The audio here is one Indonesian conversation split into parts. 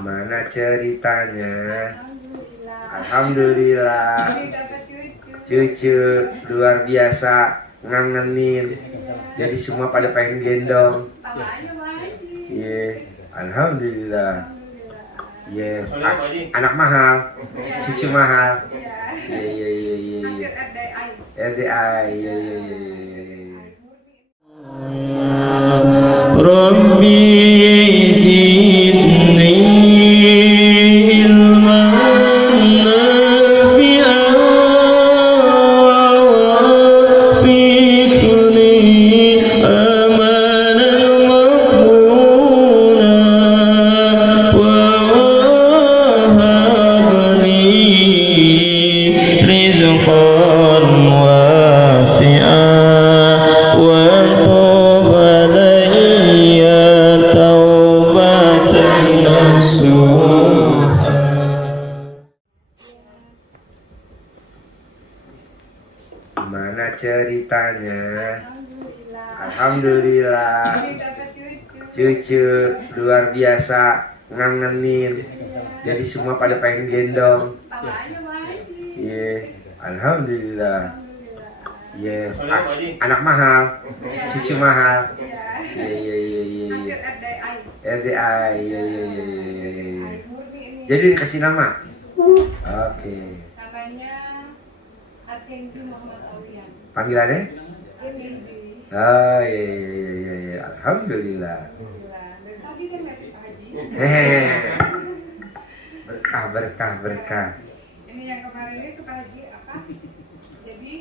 Gimana ceritanya? Alhamdulillah. Alhamdulillah. Ini dapat Cucu luar biasa ngangenin. Jadi semua pada pengen gendong. Tawa aja Pak Haji. Iya, alhamdulillah. Alhamdulillah. Iya, anak mahal, cucu mahal. Iya. Iya, iya, iya, iya. Hasil RDI. RDI, iya, iya, iya, iya. ربي زدني علما نافعا ووفقني أملا مقبولا ووهب لي رزقا واسعا وتب علي توبة نصوحا. Gimana ceritanya? Alhamdulillah. Alhamdulillah. Ini dapat cucu. Cucu luar biasa ngangenin. Jadi semua pada pengen gendong. Tawa aja Pak Haji. Iya, alhamdulillah. Alhamdulillah. Iya, anak mahal, cucu mahal. Iya. Iya, iya, iya, iya. Hasil RDI. RDI, iya, iya, iya, iya, iya. Air murni ini. Jadi dikasih nama? Oke. Namanya Arkenji Muhammad Aulian. Panggilannya? Kenzi. Oh, iya, iya, iya, iya, iya. Alhamdulillah. Alhamdulillah. Dari tadi kan ngasih Pak Haji. Hehehe. Berkah, berkah, berkah. Ini yang kemarin itu Pak Haji apa? Jadi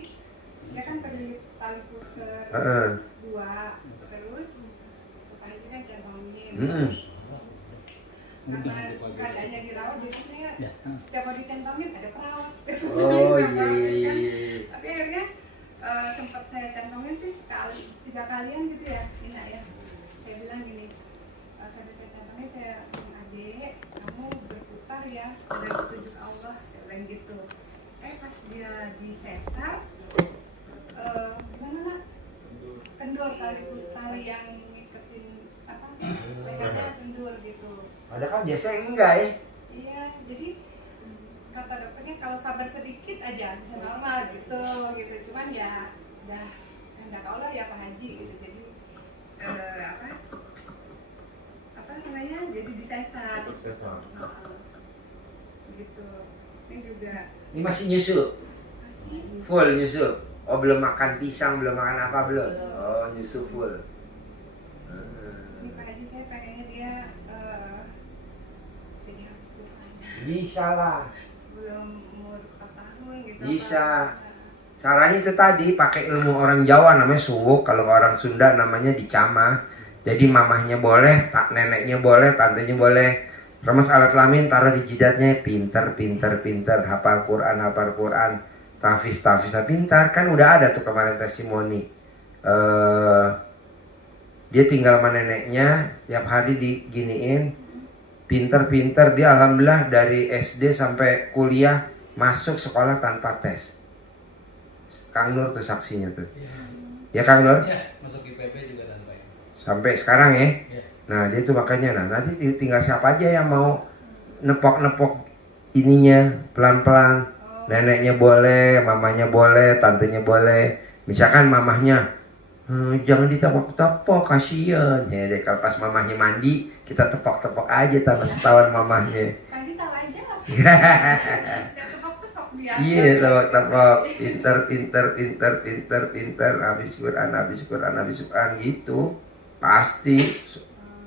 dia kan terlilit tali pusar Heeh. 2, terus Pak Haji kan centongin. Mm. Karena keadaannya dirawat, jadi saya setiap mau dicentongin ada perawat. Oh, iya, iya, iya, iya. Tapi akhirnya sempat saya centongin sih 3 kalian gitu ya, Ina ya. Saya bilang gini, sampai saya centongin saya bilang, adek, kamu berputar ya dari petunjuk Allah, saya bilang gitu. Pas dia disesar, gimana lah? Kendur tali yang ngiketin apa? Lehernya kendur gitu. Padahal kan biasanya enggak ya. Iya, jadi kata dokternya kalau sabar sedikit aja bisa normal gitu. Cuman ya udah kehendak Allah ya Pak Haji gitu. Jadi apa namanya? Jadi disesat. Gitu. Ini juga Ini masih nyusu? masih Full nyusu? Oh, belum makan pisang, belum makan apa belum? Belum. Oh, nyusu full. ini Pak Haji, saya pengennya dia jadi habis Quran Bisa lah. sebelum umur 4 tahun gitu. Bisa. Pak. Caranya itu tadi pakai ilmu orang Jawa namanya suwuk, kalau orang Sunda namanya dicamah. Jadi mamahnya boleh, tak neneknya boleh, tantenya boleh. Remes alat kelamin taruh di jidatnya, pinter, pinter, pinter, hafal Quran, tahfiz, pintar. Kan udah ada tuh kemarin testimoni. Dia tinggal sama neneknya, tiap hari diginiin, pinter-pinter. Dia alhamdulillah dari SD sampai kuliah masuk sekolah tanpa tes. Kang Nur tuh saksinya tuh. Ya Kang Nur? Ya, masuk IPB juga dan baik. Sampai sekarang ya. Ya. Nah dia tuh makanya, nah nanti tinggal siapa aja yang mau nepok-nepok ininya pelan-pelan. Neneknya boleh, mamanya boleh, tantenya boleh. Misalkan mamahnya, jangan ditepok-tepok, kasihan. Ya deh, kalau pas mamahnya mandi, kita tepok-tepok aja tambah setahun mamahnya. Kan kita aja. Saya tepok-tepok dia. Iya, tepok-tepok, pinter, habis Quran gitu. Pasti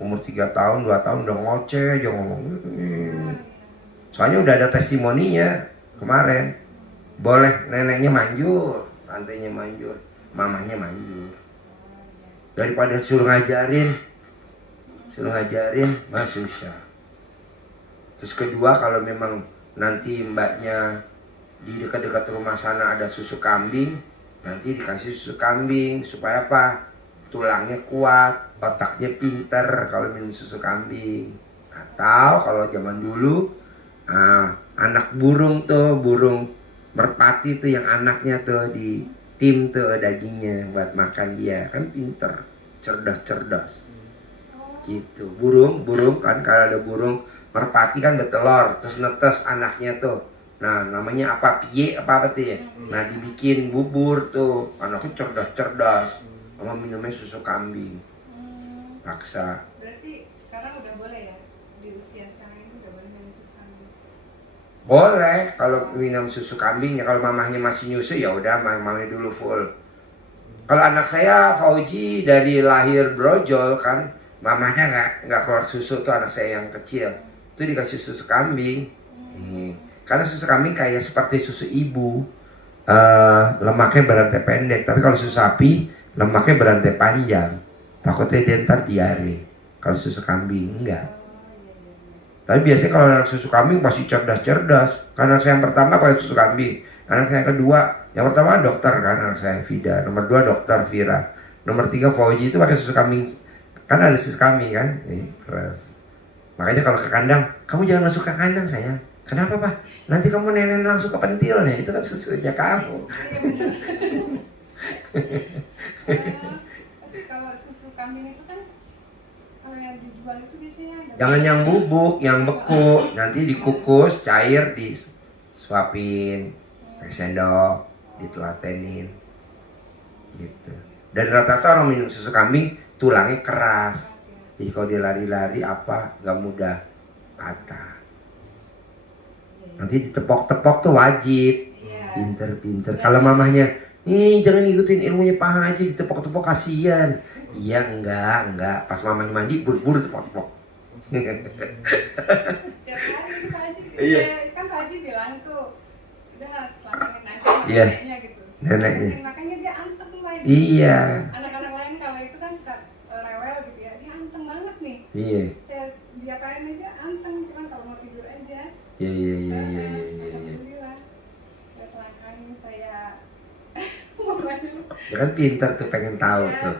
umur 3 tahun, 2 tahun udah ngoceh aja ngomong. Soalnya udah ada testimoninya kemarin. Boleh neneknya manjur, tantenya manjur, mamanya manjur. Daripada suruh ngajarin mah susah. Terus kedua, kalau memang nanti mbaknya di dekat-dekat rumah sana ada susu kambing, nanti dikasih susu kambing supaya apa? Tulangnya kuat, otaknya pinter kalau minum susu kambing. Atau kalau zaman dulu, anak burung merpati tuh yang anaknya tuh di tim tuh dagingnya buat makan, dia kan pinter, cerdas. Oh, Gitu. Burung kan kalau ada burung merpati kan bertelur, terus netes anaknya tuh. Nah, namanya apa? Pie apa tuh ya? Nah, dibikin bubur tuh. Anaknya cerdas-cerdas. Sama minumnya susu kambing. Paksa. Berarti sekarang udah boleh ya? Di usia sekarang itu udah boleh minum susu kambing? Boleh kalau minum susu kambing ya, kalau mamahnya masih nyusu ya udah mamahnya dulu full. Kalau anak saya Fauji dari lahir brojol kan, mamahnya nggak keluar susu tuh, anak saya yang kecil. Itu dikasih susu kambing. Karena susu kambing kayak seperti susu ibu. Lemaknya berantai pendek, tapi kalau susu sapi lemaknya berantai panjang. Takutnya dia ntar diare. Kalau susu kambing enggak. Tapi biasanya kalau anak susu kambing pasti cerdas-cerdas. Karena anak saya yang pertama pakai susu kambing. Anak saya yang kedua, yang pertama dokter kan, anak saya Vida. Nomor 2 dokter Vira. Nomor 3 Fauji itu pakai susu kambing. Kan ada susu kambing kan. Terus. Makanya kalau ke kandang, kamu jangan masuk ke kandang sayang. Kenapa Pak? Nanti kamu nenek langsung ke pentilnya. Itu kan susunya kamu. Tapi kalau susu kambing itu kan, kalau yang dijual itu biasanya ada Jangan yang bubuk, yang beku. Nanti dikukus, cair, disuapin, pakai sendok, ditelatenin. Gitu. Dan rata-rata orang minum susu kambing tulangnya keras. Jadi kalau dia lari-lari apa, nggak mudah patah. Nanti ditepok-tepok tuh wajib. Iya. Pinter-pinter. Kalau mamahnya, jangan ngikutin ilmunya Pak Haji, ditepok-tepok kasihan. Iya, enggak. Pas mamanya mandi, buru-buru tepok-tepok. Tiap hari itu Pak Haji, Iya. kan Pak Haji bilang tuh, udah selamatin aja Iya. neneknya gitu. Neneknya. Makanya dia anteng Pak Haji. Iya. Anak-anak lain kalau itu kan suka rewel gitu ya, dia anteng banget nih. Iya. Saya diapain aja anteng, cuman kalau mau tidur aja. Iya. Alhamdulillah. Saya selangkangi, saya Ya kan pinter tuh, pengen tahu tuh.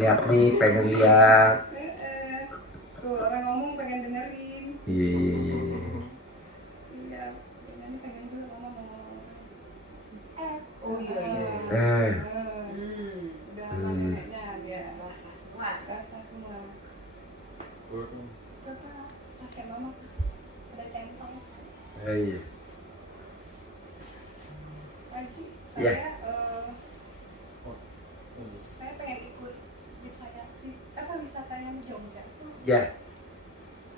Lihat nih, pengen lihat. tuh orang ngomong pengen dengerin. Iya. Iya, pengen dulu ngomong. Oh iya. Eh. Udah lama neneknya dia rasa semua. Bapak, tasnya mama ada centang. Iya. Haji, Iya. saya pengen ikut wisatanya di Jogja tuh. Ya,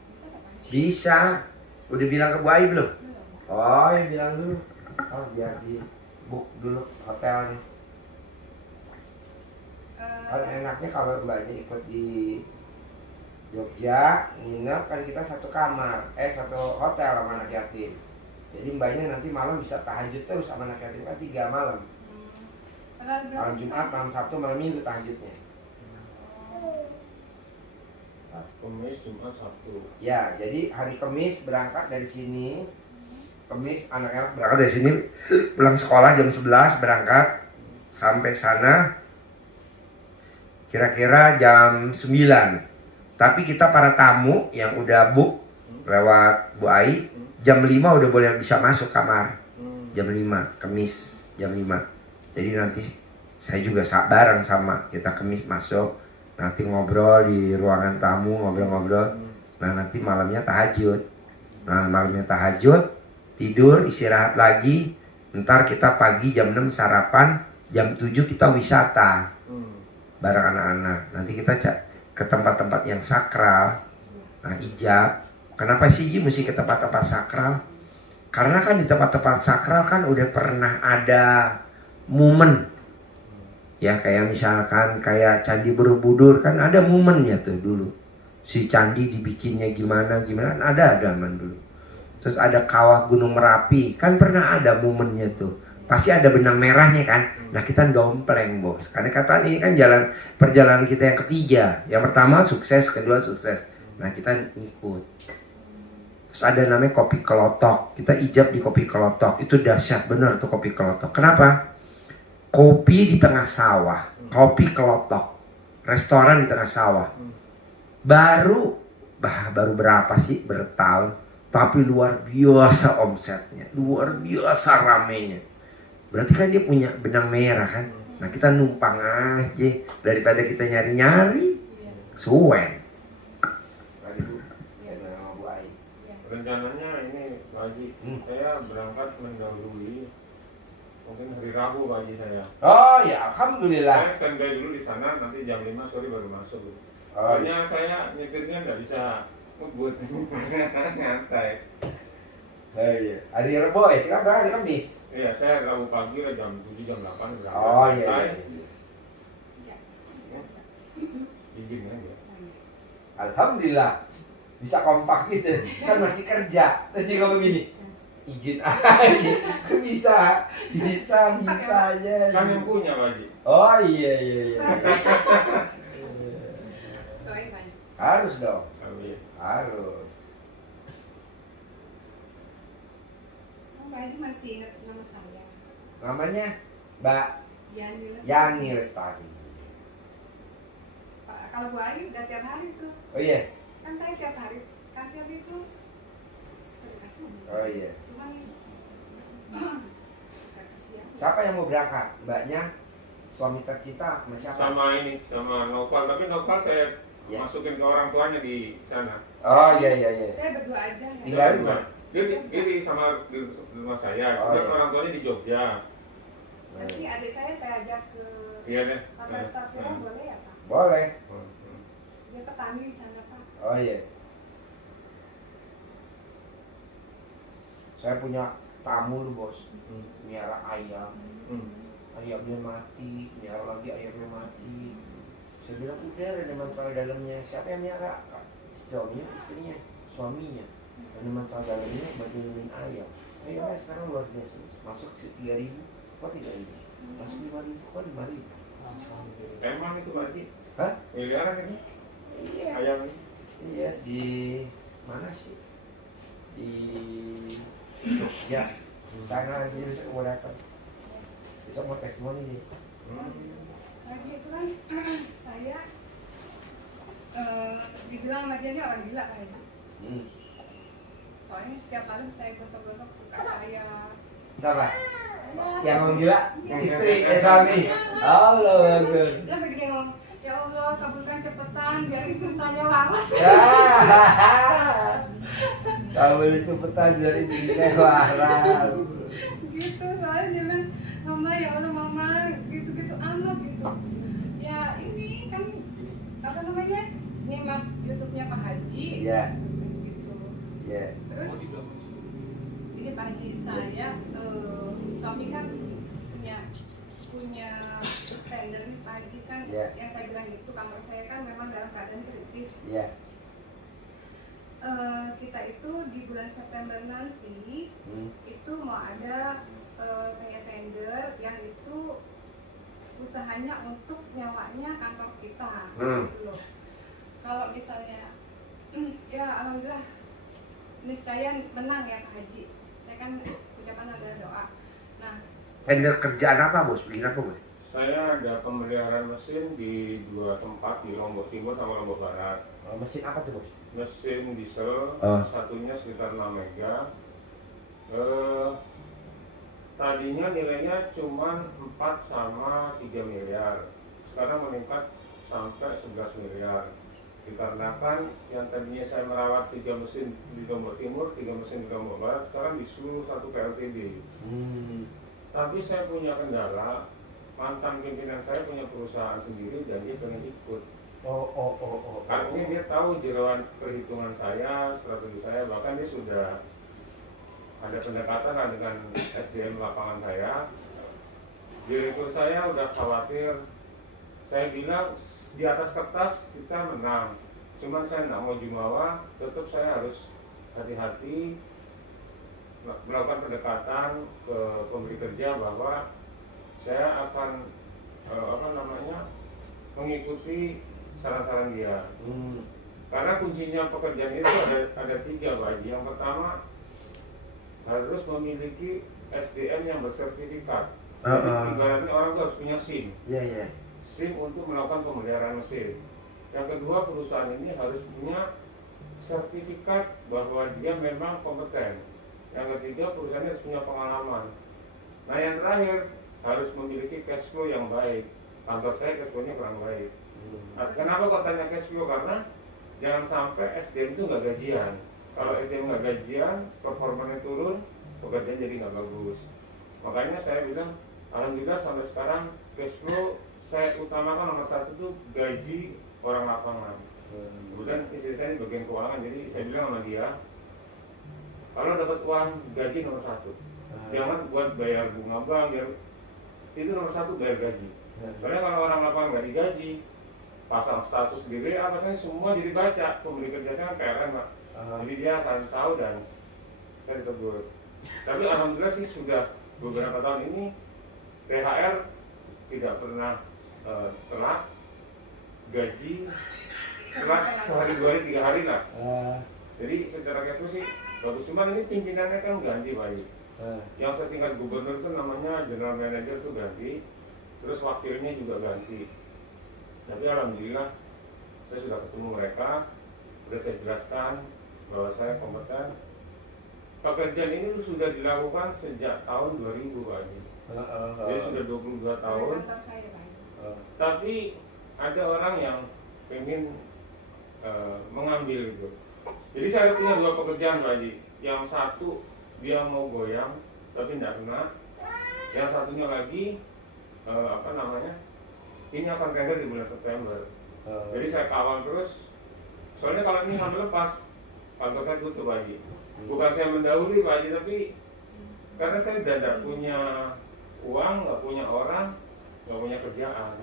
Bisa nggak, Pak Haji? bisa. Udah bilang ke Bu Ai belum? Belum. Oh, ya bilang dulu. Oh, biar di book dulu hotelnya. Kan enaknya kalau mbaknya ikut di Jogja, nginep kan kita satu kamar, satu hotel sama anak yatim. Jadi mbaknya nanti malam bisa tahajud terus sama anak yatim kan 3 malam. Malam Jumat, malam Sabtu, malam Minggu tahajudnya. Kamis, Jumat, Sabtu. Ya, jadi hari Kamis berangkat dari sini. Kamis anak-anak berangkat dari sini, pulang sekolah jam 11 berangkat sampai sana kira-kira jam 9. Tapi kita para tamu yang udah book lewat Bu Ai, jam 5 udah boleh bisa masuk kamar. Jam 5, Kamis jam 5. Jadi nanti saya juga bareng sama kita Kamis masuk, nanti ngobrol di ruangan tamu, ngobrol-ngobrol. Nah nanti malamnya tahajud. Nah malamnya tahajud, tidur, istirahat lagi. Ntar kita pagi jam 6 sarapan, jam 7 kita wisata bareng anak-anak. Nanti kita ke tempat-tempat yang sakral. Nah ijab. Kenapa sih Ji mesti ke tempat-tempat sakral? Karena kan di tempat-tempat sakral kan udah pernah ada momen. Ya kayak misalkan kayak Candi Borobudur kan ada momennya tuh dulu. Si candi dibikinnya gimana ada zaman dulu. Terus ada kawah Gunung Merapi kan pernah ada momennya tuh. Pasti ada benang merahnya kan. Nah kita dompleng bos. Karena kata ini kan perjalanan kita yang ketiga. Yang pertama sukses, kedua sukses. Nah kita ikut. Terus ada namanya kopi kelotok. Kita ijab di kopi kelotok. Itu dahsyat bener tuh kopi kelotok. Kenapa? Kopi di tengah sawah. Kopi kelotok. Restoran di tengah sawah. Baru berapa sih? Bertahun. Tapi luar biasa omsetnya. Luar biasa ramenya. Berarti kan dia punya benang merah kan. Nah kita numpang aja. Daripada kita nyari-nyari. Suwen. rencananya ini Pak Haji, saya berangkat mendahului mungkin hari Rabu Pak Haji saya. Oh ya, alhamdulillah. Saya standby dulu di sana, nanti jam 5 sore baru masuk. Oh, Soalnya saya nyetirnya nggak bisa ngebut, nyantai. oh iya. Hari Rebo ya, kita berangkat hari Kamis. Iya, saya Rabu pagi lah jam 7 jam 8 berangkat. Oh iya. Santai. Iya. Izin aja. Alhamdulillah bisa kompak gitu. Kan masih kerja. Terus dia ngomong gini, izin aja. Bisa aja. Kan yang punya Pak Haji. Oh iya. Doain banyak. Harus dong. Amin. Harus. Mbak Haji masih ingat nama saya? Namanya Mbak Yani. Yani Lestari. Pak, kalau Bu Ayu udah tiap hari tuh. Oh iya. Kan saya tiap hari, kan tiap itu sedekah subuh. Oh iya. Cuman sedekah siang. Siapa yang mau berangkat? Mbaknya? Suami tercinta sama siapa? Sama ini, sama Noval. Tapi Noval saya Ya. masukin ke orang tuanya di sana. Oh iya. Saya berdua aja ya. Tinggal di mana? Dia di sama di rumah saya. Oh, Tapi iya. orang tuanya di Jogja. Nanti adik saya ajak ke Iya deh. Hotel Starvilla, boleh ya Pak? Boleh. Dia petani di sana Pak. Oh iya. Saya punya tamu lu bos, miara ayam, ayamnya mati, miara lagi ayamnya mati. Saya bilang udah ada masalah dalamnya, siapa yang miara? Istrinya, suaminya. Ada masalah dalamnya buat minumin ayam. Ayo sekarang luar biasa, masuk 3.000, kok 3.000? Masuk 5.000, kok 5.000? Emang itu Pak Haji? Hah? Miliaran ini? Iya. Ayam ini? Iya di mana sih? Di Jogja. Sana aja besok mau datang. Besok mau testimoni nih. Lagi itu kan saya dibilang sama dia ini orang gila Pak Haji. Soalnya setiap malam saya gosok-gosok muka saya. Siapa? Ya. Yang mau gila? Istri, suami. Allah Akbar. Dia begini ngomong, ya Allah kabulkan cepetan biar istri saya waras. Kamu itu petan dari istri saya waras. Gitu soalnya dia bilang, mama ya Allah mama gitu-gitu amat gitu. Ya ini kan apa namanya nyimak YouTube-nya Pak Haji. Iya. Gitu. Iya. Terus ini Pak Haji saya suami kan punya tender nih Pak Haji kan Iya. yang saya bilang itu kamar saya kan memang dalam keadaan kritis. Iya. Kita itu di bulan September nanti itu mau ada kayak tender yang itu usahanya untuk nyawanya kantor kita gitu loh. Kalau misalnya ya alhamdulillah niscaya menang ya Pak Haji. Saya kan ucapan ada doa. Nah, Tender kerjaan apa bos? Bikin apa bos? Saya ada pemeliharaan mesin di 2 tempat, di Lombok Timur sama Lombok Barat. Mesin apa tuh bos? Mesin diesel, satunya sekitar 6 mega. Tadinya nilainya cuma 4 sama 3 miliar. Sekarang meningkat sampai 11 miliar. Dikarenakan yang tadinya saya merawat 3 mesin di Lombok Timur, 3 mesin di Lombok Barat, sekarang disuruh 1 PLTD. Tapi saya punya kendala, mantan pimpinan saya punya perusahaan sendiri dan dia pengen ikut. Artinya dia tahu jeroan perhitungan saya, strategi saya, bahkan dia sudah ada pendekatan dengan SDM lapangan saya. Direktur saya udah khawatir. Saya bilang di atas kertas kita menang, cuman saya nggak mau jumawa, tetap saya harus hati-hati melakukan pendekatan ke pemberi kerja bahwa saya akan mengikuti saran-saran dia. Karena kuncinya pekerjaan itu ada 3 Pak Haji. Yang pertama harus memiliki SDM yang bersertifikat. Jadi ibaratnya orang itu harus punya SIM. Iya. SIM untuk melakukan pemeliharaan mesin. Yang kedua, perusahaan ini harus punya sertifikat bahwa dia memang kompeten. Yang ketiga, perusahaan harus punya pengalaman. Nah, yang terakhir harus memiliki cash flow yang baik. Kantor saya cash flow-nya kurang baik. Nah, kenapa kok tanya cash flow? Karena jangan sampai SDM itu nggak gajian. Kalau itu nggak gajian, performanya turun, pekerjaan jadi nggak bagus. Makanya saya bilang, alhamdulillah sampai sekarang cash flow saya utamakan nomor satu tuh gaji orang lapangan. Kemudian istri saya di bagian keuangan, jadi saya bilang sama dia, kalau dapat uang gaji nomor satu, jangan buat bayar bunga bank, itu nomor satu bayar gaji. Soalnya kalau orang lapangan nggak digaji, pasang status di WA, pasalnya semua jadi baca, pemberi kerjanya kan PLN Pak. Jadi dia akan tahu dan saya ditegur. Tapi alhamdulillah sih sudah beberapa tahun ini THR tidak pernah telat, gaji telat sehari 2 hari 3 hari lah. Jadi secara itu sih bagus, cuman ini pimpinannya kan ganti Pak. Yang setingkat gubernur itu namanya general manager itu ganti, terus wakilnya juga ganti. Tapi alhamdulillah saya sudah ketemu mereka, sudah saya jelaskan bahwa saya kompeten. Pekerjaan ini sudah dilakukan sejak tahun 2000 Pak Haji. Jadi sudah 22 tahun. Tapi ada orang yang ingin mengambil itu. Jadi saya punya 2 pekerjaan Pak Haji. Yang satu dia mau goyang tapi tidak kena. Yang satunya lagi ini akan tender di bulan September. Jadi saya kawal terus. Soalnya kalau ini sampai lepas, kantor saya tutup Pak Haji. Bukan saya mendahului Pak Haji, tapi karena saya tidak punya uang, nggak punya orang, nggak punya kerjaan.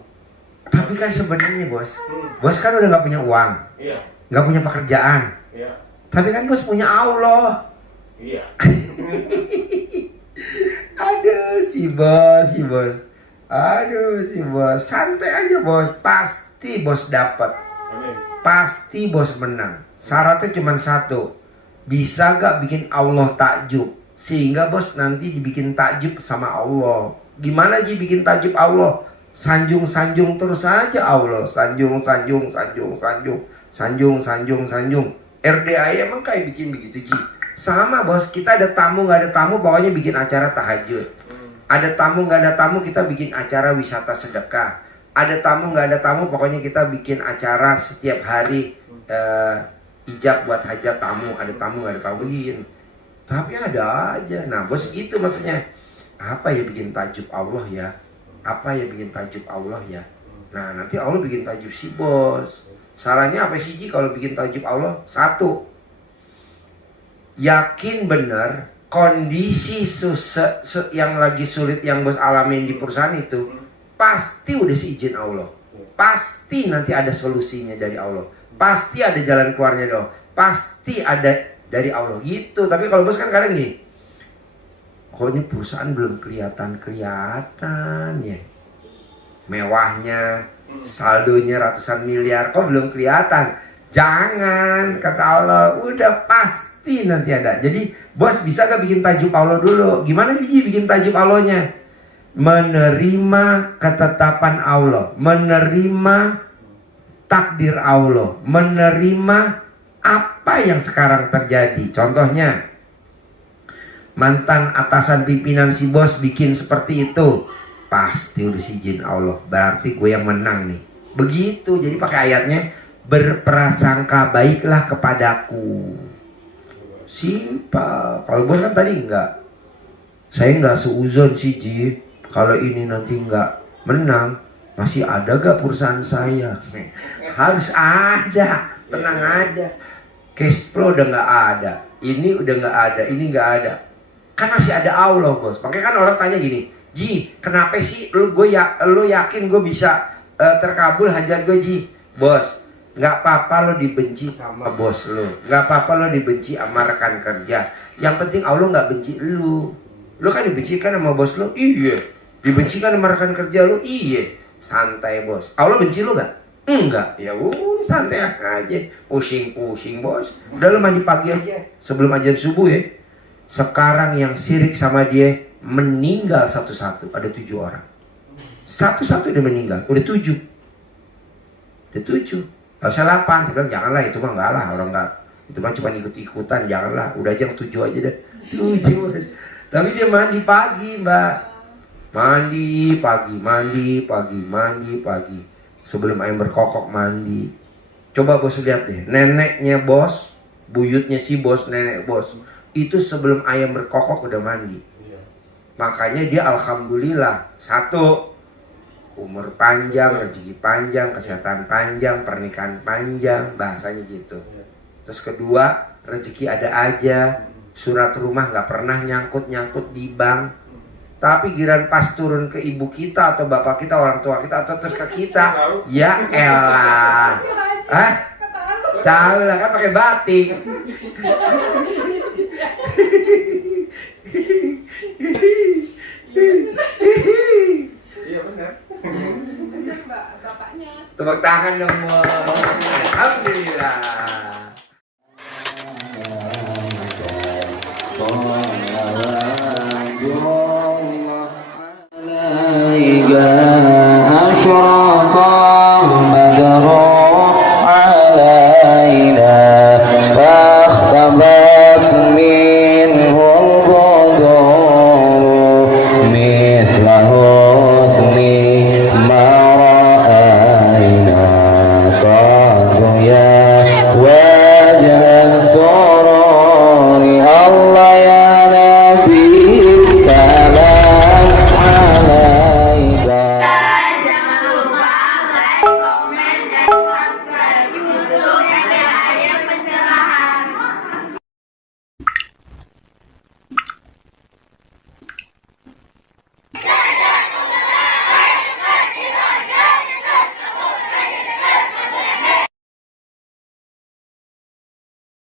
Tapi kan sebenarnya bos kan udah nggak punya uang, Iya, nggak punya pekerjaan. iya, Tapi kan bos punya Allah. iya. Aduh si bos. Aduh si bos, santai aja bos. Pasti bos dapat. Amin. Pasti bos menang. Syaratnya cuma satu. Bisa gak bikin Allah takjub? Sehingga bos nanti dibikin takjub sama Allah. Gimana Ji bikin takjub Allah? Sanjung terus aja Allah. Sanjung. RDA emang kayak bikin begitu Ji. Sama bos, kita ada tamu gak ada tamu, pokoknya bikin acara tahajud. Ada tamu gak ada tamu, kita bikin acara wisata sedekah. Ada tamu gak ada tamu, pokoknya kita bikin acara setiap hari ijab buat hajat tamu. Ada tamu gak ada tamu bikin. Tapi ada aja. Nah bos itu maksudnya, apa ya bikin takjub Allah ya? Apa ya bikin takjub Allah ya? Nah nanti Allah bikin takjub si bos. Sarannya apa sih Ji kalau bikin takjub Allah? Satu, yakin benar kondisi yang lagi sulit yang bos alamin di perusahaan itu pasti udah seizin Allah. Pasti nanti ada solusinya dari Allah. Pasti ada jalan keluarnya dong. Pasti ada dari Allah gitu. Tapi kalau bos kan kadang nih, kok ini perusahaan belum kelihatan ya. Mewahnya, saldonya ratusan miliar, kok belum kelihatan. Jangan, kata Allah, udah pasti nanti ada. Jadi bos bisa gak bikin takjub Allah dulu? Gimana sih bikin takjub Allahnya? Menerima ketetapan Allah, menerima takdir Allah, menerima apa yang sekarang terjadi. Contohnya, mantan atasan pimpinan si bos bikin seperti itu, pasti udah izin Allah, berarti gue yang menang nih. Begitu, jadi pakai ayatnya, berprasangka baiklah kepadaku. Simpel. Kalau bos kan tadi enggak, saya enggak seuzon sih Ji, kalau ini nanti enggak menang, masih ada gak perusahaan saya? Harus ada, tenang aja. Cash flow udah gak ada, ini udah gak ada, ini gak ada. Kan masih ada Allah bos. Makanya kan orang tanya gini, Ji, kenapa sih lu yakin gue bisa terkabul hajat gue Ji? Bos, gak apa-apa lo dibenci sama bos lo, gak apa-apa lo dibenci sama rekan kerja. Yang penting Allah gak benci lu. Lu kan dibenci kan sama bos lo? Iya. Dibenci kan sama rekan kerja lu? Iya. Santai bos. Allah benci lu gak? Enggak. Ya udah santai aja. Pusing bos. Udah lu mandi pagi aja sebelum azan subuh ya. Sekarang yang sirik sama dia meninggal satu-satu. Ada 7 orang. Satu-satu udah meninggal. Udah 7. Udah 7. Harusnya 8. Dia bilang janganlah itu mah enggak lah. Orang enggak. Itu mah cuma ikut-ikutan. Janganlah. Udah aja yang 7 aja deh. 7 bos. Tapi dia mandi pagi mbak. Mandi pagi. Sebelum ayam berkokok mandi. Coba bos lihat deh, neneknya bos buyutnya si bos, nenek bos, itu sebelum ayam berkokok udah mandi. Makanya dia alhamdulillah, satu, umur panjang, rezeki panjang, kesehatan panjang, pernikahan panjang, bahasanya gitu. Terus kedua, rezeki ada aja, surat rumah nggak pernah nyangkut-nyangkut di bank. Tapi giran pas turun ke ibu kita atau bapak kita, orang tua kita atau terus ke kita, ya elah. Hah? Tahu lah kan pakai batik. Iya benar. Bener mbak, bapaknya. Tepuk tangan dong, Bos. Alhamdulillah.